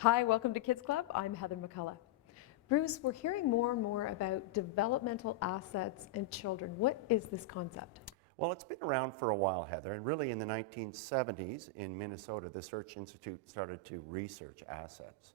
Hi, welcome to Kids Club. I'm Heather McCullough. Bruce, we're hearing more and more about developmental assets in children. What is this concept? Well, it's been around for a while, Heather, and really in the 1970s in Minnesota, the Search Institute started to research assets.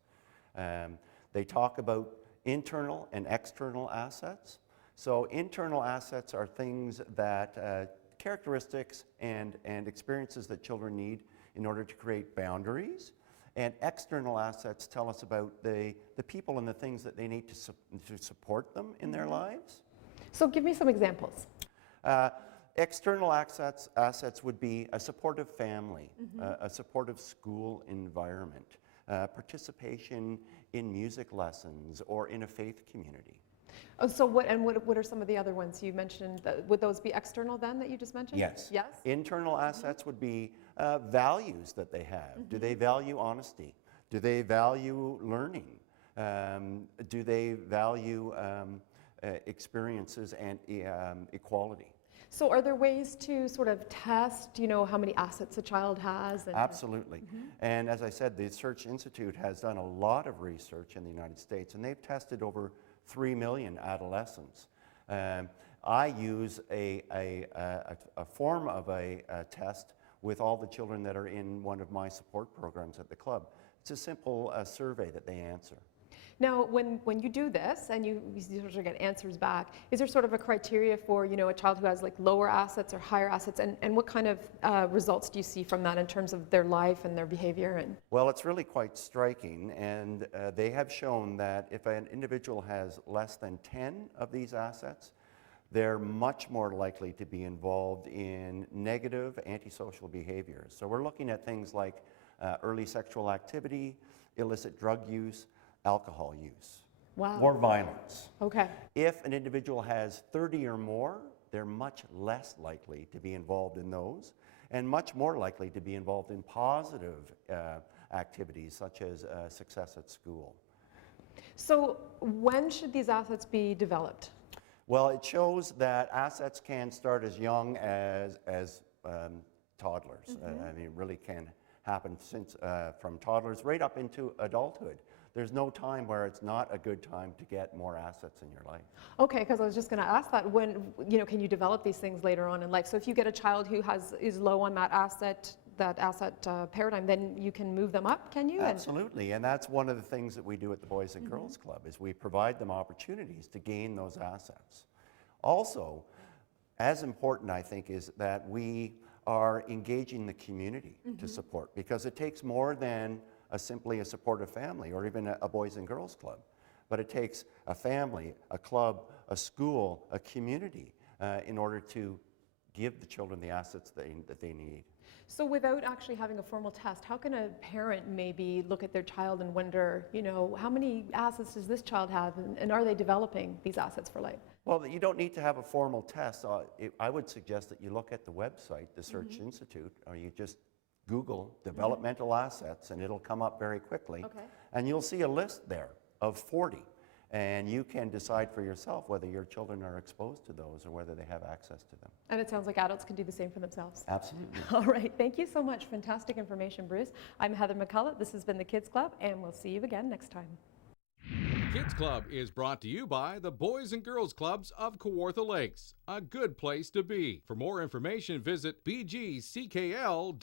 They talk about internal and external assets. So internal assets are things that, characteristics and experiences that children need in order to create boundaries. And external assets tell us about the people and the things that they need to support them in their lives. So give me some examples. External assets would be a supportive family, a supportive school environment, participation in music lessons or in a faith community. Oh, so what are some of the other ones you mentioned? Would those be external then that you just mentioned? Yes. Yes? Internal assets would be values that they have. Do they value honesty? Do they value learning? Do they value experiences and equality? So are there ways to sort of test, how many assets a child has? Absolutely. And as I said, the Search Institute has done a lot of research in the United States, and they've tested over 3 million adolescents. I use a form of a test with all the children that are in one of my support programs at the club. It's a simple survey that they answer. Now, when you do this and you sort of get answers back, is there sort of a criteria for, a child who has like lower assets or higher assets, and what kind of results do you see from that in terms of their life and their behavior? Well, it's really quite striking, and they have shown that if an individual has less than 10 of these assets, they're much more likely to be involved in negative antisocial behaviors. So we're looking at things like early sexual activity, illicit drug use, alcohol use, or violence. Okay. If an individual has 30 or more, they're much less likely to be involved in those, and much more likely to be involved in positive activities such as success at school. So when should these assets be developed? Well, it shows that assets can start as young as toddlers. I mean, it really can happen from toddlers right up into adulthood. There's no time where it's not a good time to get more assets in your life. Okay, because I was just going to ask that. When, can you develop these things later on in life? So if you get a child who is low on that asset paradigm, then you can move them up, can you? Absolutely, and that's one of the things that we do at the Boys and Girls Club, is we provide them opportunities to gain those assets. Also, as important, I think, is that we are engaging the community to support, because it takes more than simply a supportive family or even a Boys and Girls Club, but it takes a family, a club, a school, a community in order to give the children the assets that they need. So without actually having a formal test, how can a parent maybe look at their child and wonder, how many assets does this child have, and are they developing these assets for life? Well, you don't need to have a formal test. I would suggest that you look at the website, the Search Institute, or you just Google developmental assets, and it'll come up very quickly. Okay. And you'll see a list there of 40. And you can decide for yourself whether your children are exposed to those or whether they have access to them. And it sounds like adults can do the same for themselves. Absolutely. All right. Thank you so much. Fantastic information, Bruce. I'm Heather McCullough. This has been the Kids Club, and we'll see you again next time. Kids Club is brought to you by the Boys and Girls Clubs of Kawartha Lakes, a good place to be. For more information, visit bgckl.com.